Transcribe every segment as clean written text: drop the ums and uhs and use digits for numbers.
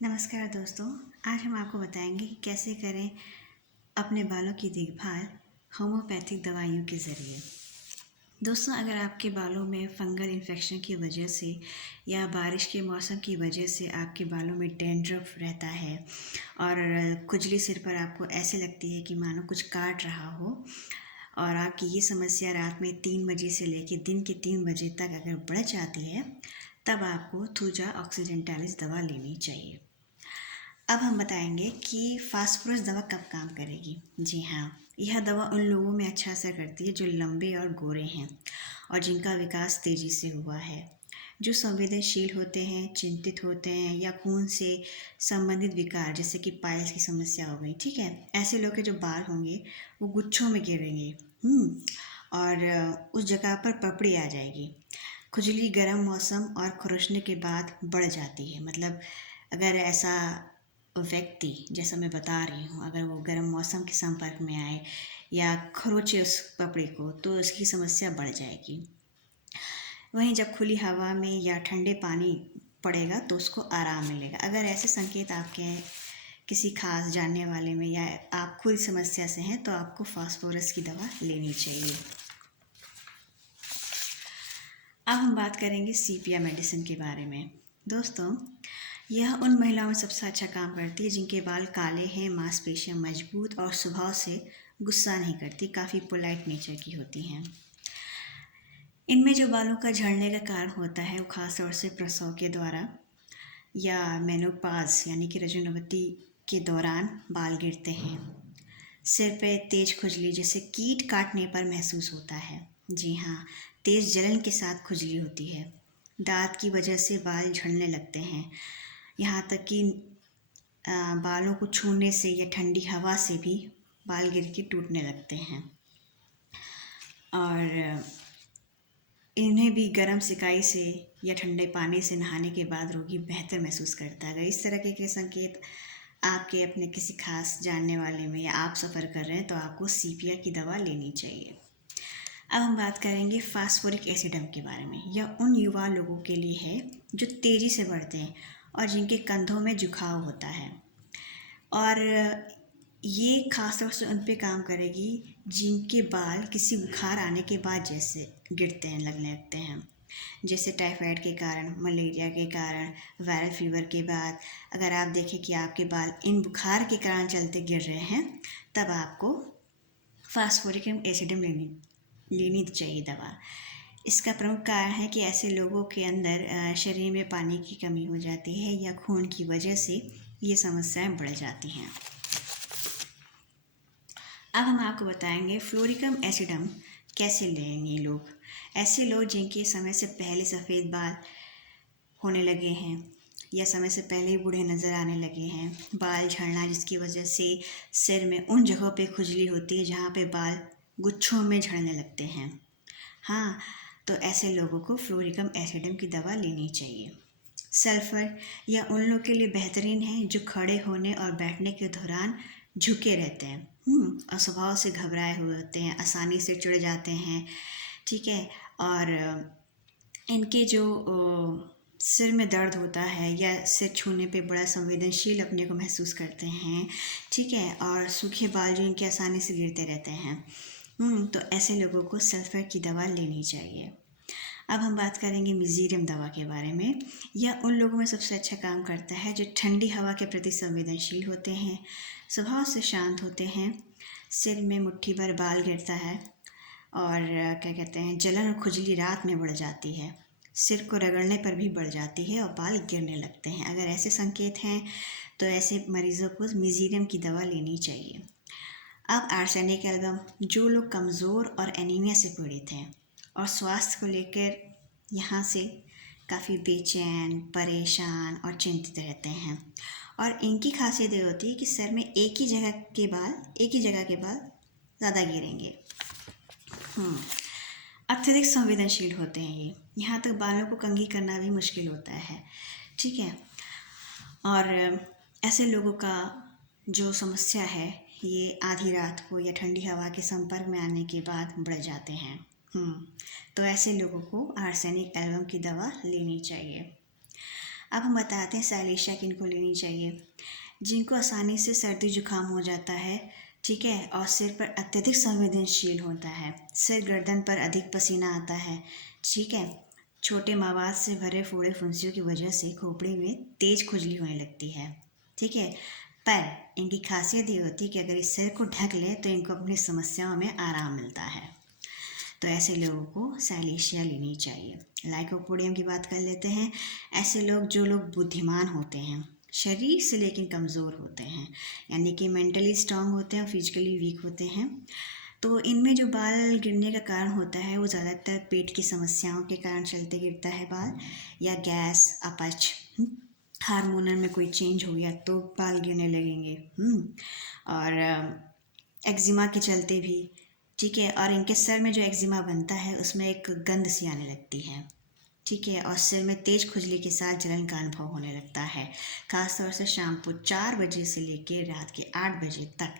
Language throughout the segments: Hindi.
नमस्कार दोस्तों। आज हम आपको बताएंगे कि कैसे करें अपने बालों की देखभाल होम्योपैथिक दवाइयों के ज़रिए। दोस्तों, अगर आपके बालों में फंगल इन्फेक्शन की वजह से या बारिश के मौसम की वजह से आपके बालों में डैंड्रफ रहता है और खुजली सिर पर आपको ऐसे लगती है कि मानो कुछ काट रहा हो और आपकी ये समस्या रात में 3 बजे से लेकर दिन के 3 बजे तक अगर बढ़ जाती है, तब आपको थूजा ऑक्सीडेंटालिस दवा लेनी चाहिए। अब हम बताएंगे कि फास्फोरस दवा कब काम करेगी। जी हाँ, यह दवा उन लोगों में अच्छा असर करती है जो लंबे और गोरे हैं और जिनका विकास तेज़ी से हुआ है, जो संवेदनशील होते हैं, चिंतित होते हैं या खून से संबंधित विकार जैसे कि पाइल्स की समस्या हो गई। ठीक है, ऐसे लोग के जो बाल होंगे वो गुच्छों में गिरेंगे और उस जगह पर पपड़ी आ जाएगी। खुजली गर्म मौसम और खुरशने के बाद बढ़ जाती है। मतलब अगर ऐसा व्यक्ति, जैसा मैं बता रही हूँ, अगर वो गर्म मौसम के संपर्क में आए या खरोचे उस पपड़ी को, तो उसकी समस्या बढ़ जाएगी। वहीं जब खुली हवा में या ठंडे पानी पड़ेगा तो उसको आराम मिलेगा। अगर ऐसे संकेत आपके किसी खास जानने वाले में या आप खुद समस्या से हैं तो आपको फास्फोरस की दवा लेनी चाहिए। अब हम बात करेंगे सीपिया मेडिसिन के बारे में। दोस्तों, यह उन महिलाओं में सबसे अच्छा काम करती है जिनके बाल काले हैं, मांसपेशियां मजबूत और स्वभाव से गुस्सा नहीं करती, काफ़ी पोलाइट नेचर की होती हैं। इनमें जो बालों का झड़ने का कारण होता है वो खास तौर से प्रसव के द्वारा या मेनोपाज यानी कि रजोनवती के दौरान बाल गिरते हैं। सिर पे तेज खुजली जैसे कीट काटने पर महसूस होता है। जी हाँ, तेज जलन के साथ खुजली होती है। दांत की वजह से बाल झड़ने लगते हैं। यहाँ तक कि बालों को छूने से या ठंडी हवा से भी बाल गिर के टूटने लगते हैं। और इन्हें भी गर्म सिकाई से या ठंडे पानी से नहाने के बाद रोगी बेहतर महसूस करता है। अगर इस तरह के संकेत आपके अपने किसी खास जानने वाले में या आप सफ़र कर रहे हैं तो आपको सीपिया की दवा लेनी चाहिए। अब हम बात करेंगे फास्फोरिक एसिडम के बारे में। यह उन युवा लोगों के लिए है जो तेज़ी से बढ़ते हैं और जिनके कंधों में झुकाव होता है, और ये खास तौर से उन पे काम करेगी जिनके बाल किसी बुखार आने के बाद जैसे गिरते हैं, लगने लगते हैं, जैसे टाइफाइड के कारण, मलेरिया के कारण, वायरल फीवर के बाद। अगर आप देखें कि आपके बाल इन बुखार के कारण चलते गिर रहे हैं, तब आपको फास्फोरिक एसिडम लेनी चाहिए दवा। इसका प्रमुख कारण है कि ऐसे लोगों के अंदर शरीर में पानी की कमी हो जाती है या खून की वजह से ये समस्याएं बढ़ जाती हैं। अब हम आपको बताएंगे फ्लोरिकम एसिडम कैसे लेंगे लोग। ऐसे लोग जिनके समय से पहले सफ़ेद बाल होने लगे हैं या समय से पहले ही बूढ़े नज़र आने लगे हैं, बाल झड़ना जिसकी वजह से सिर में उन जगहों पे खुजली होती है जहाँ पे बाल गुच्छों में झड़ने लगते हैं। हाँ, तो ऐसे लोगों को फ्लोरिकम एसिडम की दवा लेनी चाहिए। सल्फर या उन लोगों के लिए बेहतरीन है जो खड़े होने और बैठने के दौरान झुके रहते हैं और स्वभाव से घबराए हुए होते हैं, आसानी से चिढ़ जाते हैं। ठीक है, और इनके जो सिर में दर्द होता है या सिर छूने पे बड़ा संवेदनशील अपने को महसूस करते हैं। ठीक है, और सूखे बाल जो इनके आसानी से गिरते रहते हैं, तो ऐसे लोगों को सल्फर की दवा लेनी चाहिए। अब हम बात करेंगे मिज़ीरियम दवा के बारे में। यह उन लोगों में सबसे अच्छा काम करता है जो ठंडी हवा के प्रति संवेदनशील होते हैं, स्वभाव से शांत होते हैं, सिर में मुट्ठी भर बाल गिरता है और क्या कहते हैं, जलन और खुजली रात में बढ़ जाती है, सिर को रगड़ने पर भी बढ़ जाती है और बाल गिरने लगते हैं। अगर ऐसे संकेत हैं तो ऐसे मरीज़ों को मिज़ीरियम की दवा लेनी चाहिए। अब आर्सेनिक एल्बम, जो लोग कमज़ोर और एनीमिया से पीड़ित हैं और स्वास्थ्य को लेकर यहाँ से काफ़ी बेचैन, परेशान और चिंतित रहते हैं, और इनकी खासियत ये होती है कि सर में एक ही जगह के बाल ज़्यादा गिरेंगे। अत्यधिक संवेदनशील होते हैं ये, यहाँ तक बालों को कंघी करना भी मुश्किल होता है। ठीक है, और ऐसे लोगों का जो समस्या है ये आधी रात को या ठंडी हवा के संपर्क में आने के बाद बढ़ जाते हैं। तो ऐसे लोगों को आर्सेनिक एल्बम की दवा लेनी चाहिए। अब हम बताते हैं साइलेशिया किनको लेनी चाहिए। जिनको आसानी से सर्दी जुकाम हो जाता है, ठीक है, और सिर पर अत्यधिक संवेदनशील होता है, सिर गर्दन पर अधिक पसीना आता है, ठीक है, छोटे मवाद से भरे फोड़े फुंसियों की वजह से खोपड़ी में तेज खुजली होने लगती है, ठीक है। पर इनकी खासियत ये होती है कि अगर इस सिर को ढक ले तो इनको अपनी समस्याओं में आराम मिलता है। तो ऐसे लोगों को साइलेशिया लेनी चाहिए। लाइकोपोडियम की बात कर लेते हैं। ऐसे लोग जो लोग बुद्धिमान होते हैं, शरीर से लेकिन कमज़ोर होते हैं, यानी कि मेंटली स्ट्रांग होते हैं और फिजिकली वीक होते हैं, तो इनमें जो बाल गिरने का कारण होता है वो ज़्यादातर पेट की समस्याओं के कारण चलते गिरता है बाल, या गैस, अपच, हार्मोनल में कोई चेंज हो गया तो बाल गिरने लगेंगे, और एक्जिमा के चलते भी, ठीक है। और इनके सर में जो एक्जिमा बनता है उसमें एक गंध सी आने लगती है, ठीक है, और सिर में तेज खुजली के साथ जलन का अनुभव होने लगता है, खासतौर से शाम को 4 बजे से लेकर रात के 8 बजे तक।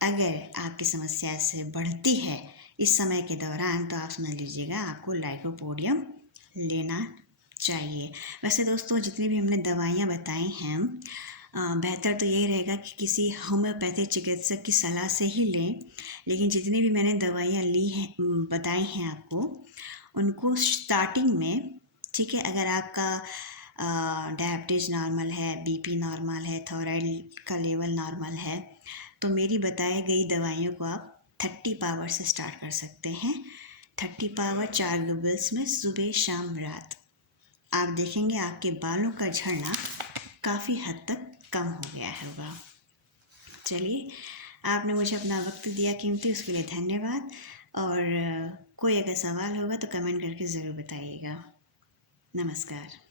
अगर आपकी समस्या इससे बढ़ती है इस समय के दौरान तो आप समझ लीजिएगा आपको लाइकोपोडियम लेना चाहिए। वैसे दोस्तों, जितनी भी हमने दवाइयाँ बताई हैं, बेहतर तो यही रहेगा कि किसी होम्योपैथिक चिकित्सक की सलाह से ही लें। लेकिन जितनी भी मैंने दवाइयाँ ली हैं, बताई हैं आपको, उनको स्टार्टिंग में, ठीक है, अगर आपका डायबिटीज़ नॉर्मल है, बीपी नॉर्मल है, थायराइड का लेवल नॉर्मल है, तो मेरी बताई गई दवाइयों को आप 30 पावर से स्टार्ट कर सकते हैं। 30 पावर 4 गुबल्स में सुबह शाम रात। आप देखेंगे आपके बालों का झड़ना काफ़ी हद तक कम हो गया होगा। चलिए, आपने मुझे अपना वक्त दिया कीमती, उसके लिए धन्यवाद। और कोई अगर सवाल होगा तो कमेंट करके ज़रूर बताइएगा। नमस्कार।